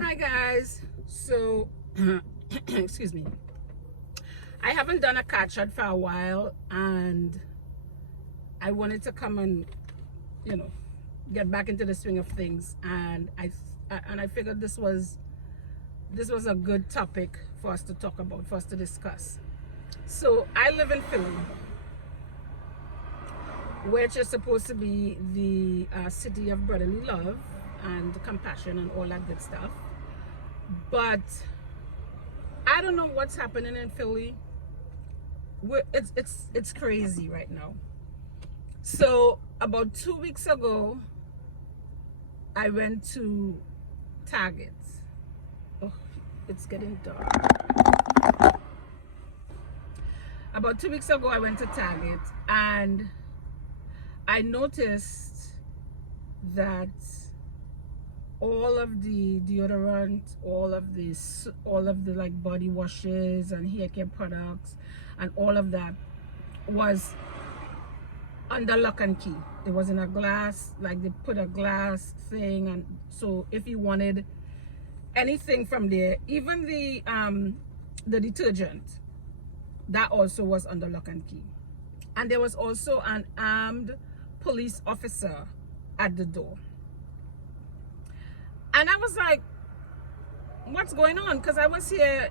Hi guys. So excuse me. I haven't done a cat shot for a while, and I wanted to come and you know get back into the swing of things, and I figured this was a good topic for us to talk about, for us to discuss. So I live in Philly, which is supposed to be the city of brotherly love and compassion and all that good stuff. But I don't know what's happening in Philly. It's crazy right now. So about 2 weeks ago, I went to Target. Oh, it's getting dark. About 2 weeks ago, I went to Target, and I noticed that all of the deodorant, all of the like body washes and hair care products, and all of that was under lock and key. It was in a glass, like they put a glass thing, and so if you wanted anything from there, even the detergent, that also was under lock and key. And there was also an armed police officer at the door. And I was like, what's going on? Because I was here,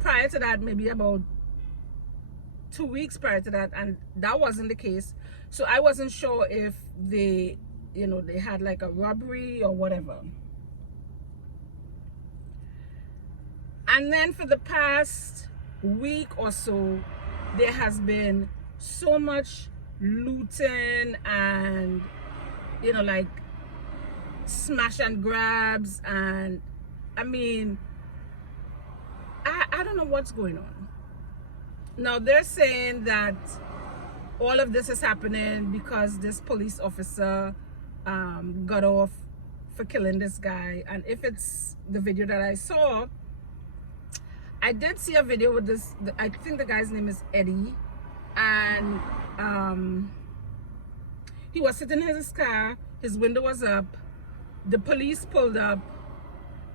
prior to that, maybe about 2 weeks prior to that, and that wasn't the case. So I wasn't sure if they had like a robbery or whatever. And then for the past week or so, there has been so much looting and like smash and grabs, and I mean, I don't know what's going on. Now they're saying that all of this is happening because this police officer got off for killing this guy. And if it's the video that I saw, I did see a video with this, I think the guy's name is Eddie, and he was sitting in his car, his window was up, the police pulled up,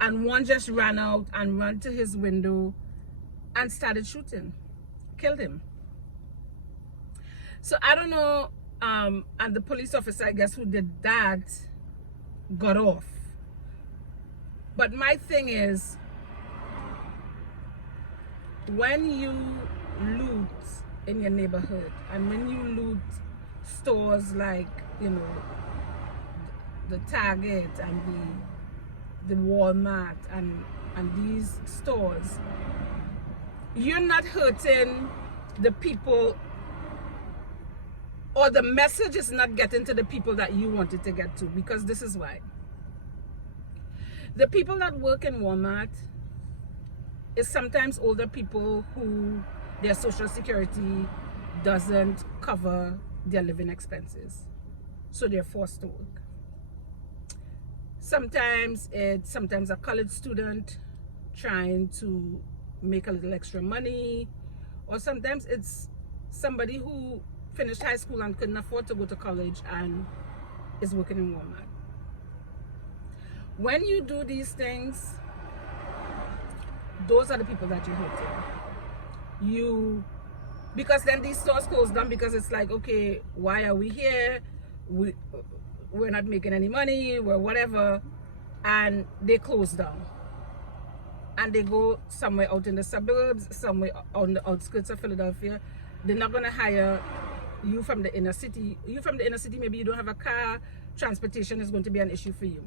and one just ran out and ran to his window and started shooting, killed him. So I don't know, and the police officer, I guess, who did that got off. But my thing is, when you loot in your neighborhood, and when you loot stores like the Target and the Walmart and these stores, you're not hurting the people, or the message is not getting to the people that you want it to get to. Because this is why. The people that work in Walmart is sometimes older people who their social security doesn't cover their living expenses, so they're forced to work. Sometimes it's a college student trying to make a little extra money, or sometimes it's somebody who finished high school and couldn't afford to go to college and is working in Walmart. When you do these things, those are the people that you're hurting. Because then these stores close down, because it's like, okay, why are we here? We're not making any money, we're whatever, and they close down. And they go somewhere out in the suburbs, somewhere on the outskirts of Philadelphia. They're not gonna hire you from the inner city. You from the inner city, maybe you don't have a car, transportation is going to be an issue for you.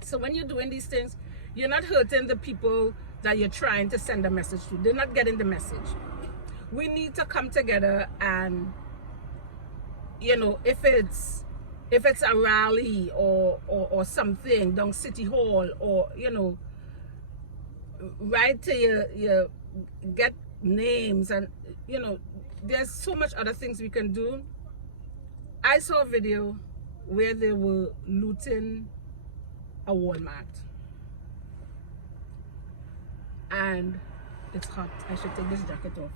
So when you're doing these things, you're not hurting the people that you're trying to send a message to. They're not getting the message. We need to come together, and if it's a rally or something down City Hall, or write to your get names, and there's so much other things we can do. I saw a video where they were looting a Walmart, and it's hot. I should take this jacket off.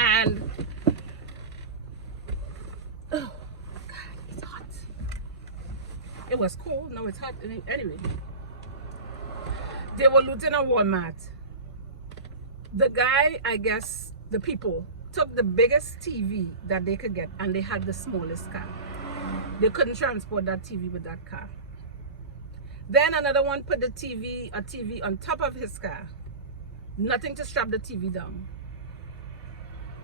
And oh God, it's hot. It was cold. Now it's hot. Anyway, they were looting a Walmart. The guy, I guess, the people took the biggest TV that they could get, and they had the smallest car. They couldn't transport that TV with that car. Then another one put a TV on top of his car. Nothing to strap the TV down.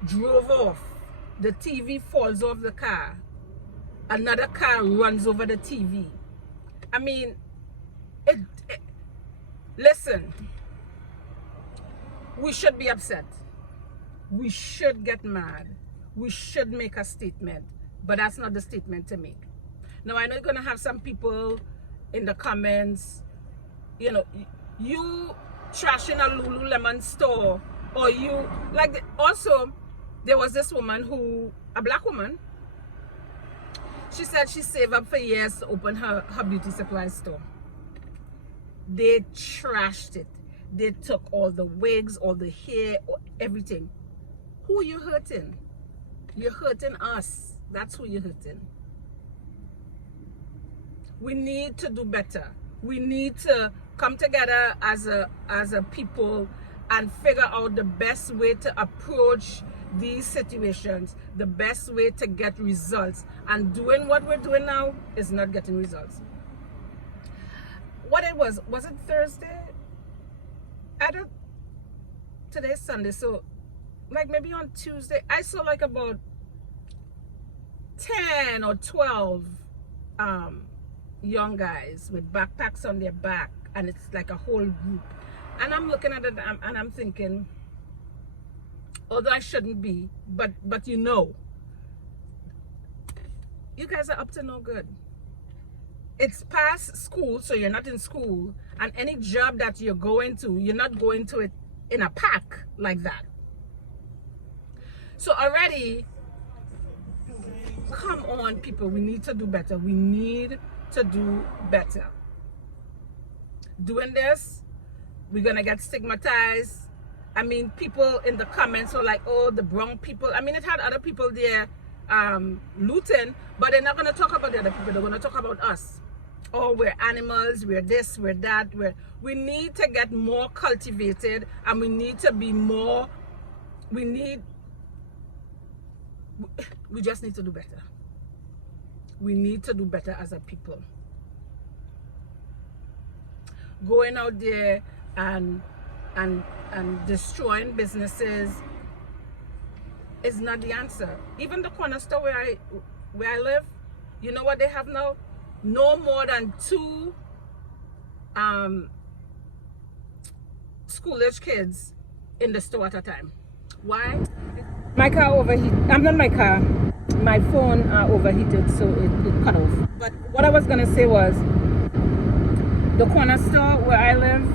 Drove off. The TV falls off the car. Another car runs over the TV. I mean, listen, we should be upset. We should get mad. We should make a statement. But that's not the statement to make. Now, I know you're going to have some people in the comments, you know, you trashing a Lululemon store, or you, like, also, there was this woman who, a black woman, she said she saved up for years to open her beauty supply store. They trashed it. They took all the wigs, all the hair, everything. Who are you hurting? You're hurting us. That's who you're hurting. We need to do better. We need to come together as a people and figure out the best way to approach these situations, the best way to get results. And doing what we're doing now is not getting results. What it was it Thursday? Today's Sunday, so like maybe on Tuesday, I saw like about 10 or 12 young guys with backpacks on their back, and it's like a whole group. And I'm looking at it and I'm thinking, although I shouldn't be, but you know, you guys are up to no good. It's past school, so you're not in school, and any job that you're going to, you're not going to it in a pack like that. So already, come on, people, we need to do better. We need to do better. Doing this, we're gonna get stigmatized. I mean, people in the comments were like, oh, the brown people. I mean, it had other people there looting, but they're not gonna talk about the other people. They're gonna talk about us. Oh, we're animals, we're this, we're that. We need to get more cultivated, and we need to be more, we just need to do better. We need to do better as a people. Going out there and destroying businesses is not the answer. Even the corner store where I live, you know what they have now? No more than 2 school-age kids in the store at a time. Why? My car overheated. Not my car. My phone overheated, so it cut off. But what I was gonna say was, the corner store where I live,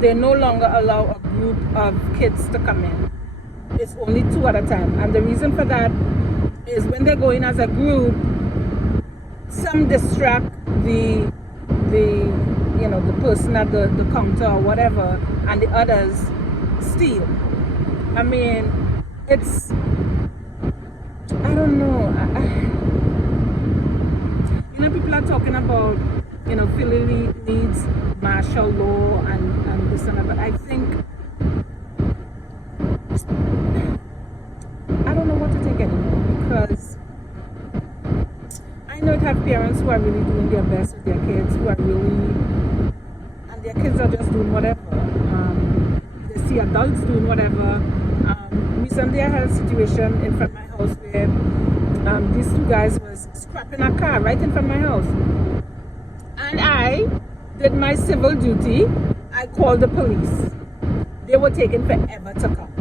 they no longer allow a group of kids to come in. It's only 2 at a time, and the reason for that is when they go in as a group, some distract the person at the counter or whatever, and the others steal. I mean, it's, I don't know. People are talking about, Philly needs martial law and this and that, but I think, I don't know what to think anymore, because I know it have parents who are really doing their best with their kids, who are really, and their kids are just doing whatever. They see adults doing whatever. Recently I had a situation in front of my house where these 2 guys was scrapping a car right in front of my house. And I did my civil duty. I called the police. They were taking forever to come.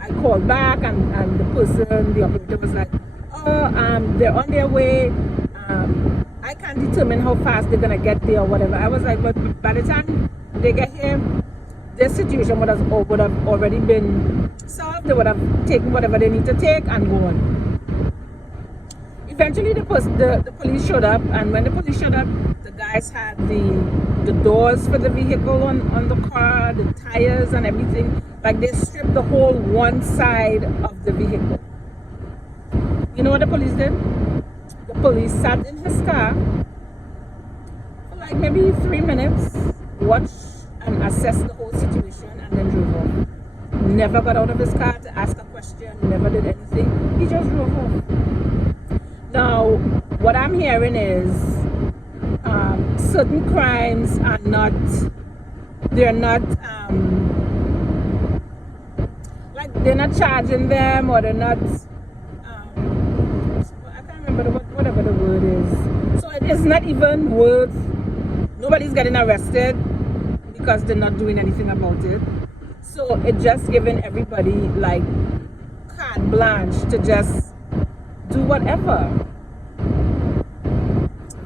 I called back, and the operator was like, oh, they're on their way. I can't determine how fast they're gonna get there or whatever. I was like, but by the time they get here, their situation would have already been solved. They would have taken whatever they need to take and go on. Eventually the police showed up, and when the police showed up, the guys had the doors for the vehicle on the car, the tires and everything. Like, they stripped the whole one side of the vehicle. You know what the police did? The police sat in his car like maybe 3 minutes, watched and assessed the whole situation, and then drove off. Never got out of his car to ask a question, never did anything. He just drove off. Now, what I'm hearing is certain crimes are not, they're not, like they're not charging them, or they're not, I can't remember whatever the word is. So it is not even worth, nobody's getting arrested because they're not doing anything about it. So it just giving everybody like carte blanche to just do whatever.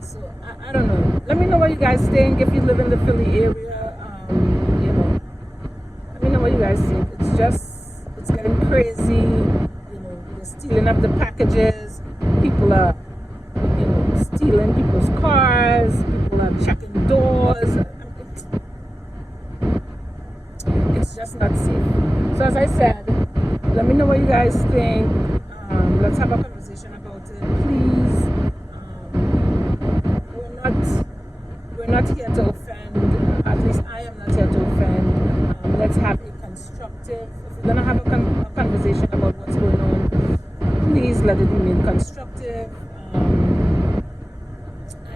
So I don't know. Let me know what you guys think. If you live in the Philly area, you know, let me know what you guys think. It's getting crazy. You know, they're stealing up the packages. People are, you know, stealing people's cars. People are checking doors. It's just not safe. So as I said, let me know what you guys think. Let's have a conversation about it, please. We're not here to offend. At least I am not here to offend. Let's have a constructive. If we're gonna have a conversation about what's going on, please let it remain constructive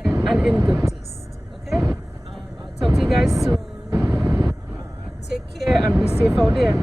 and in good taste. Okay. I'll talk to you guys soon. Take care and be safe out there.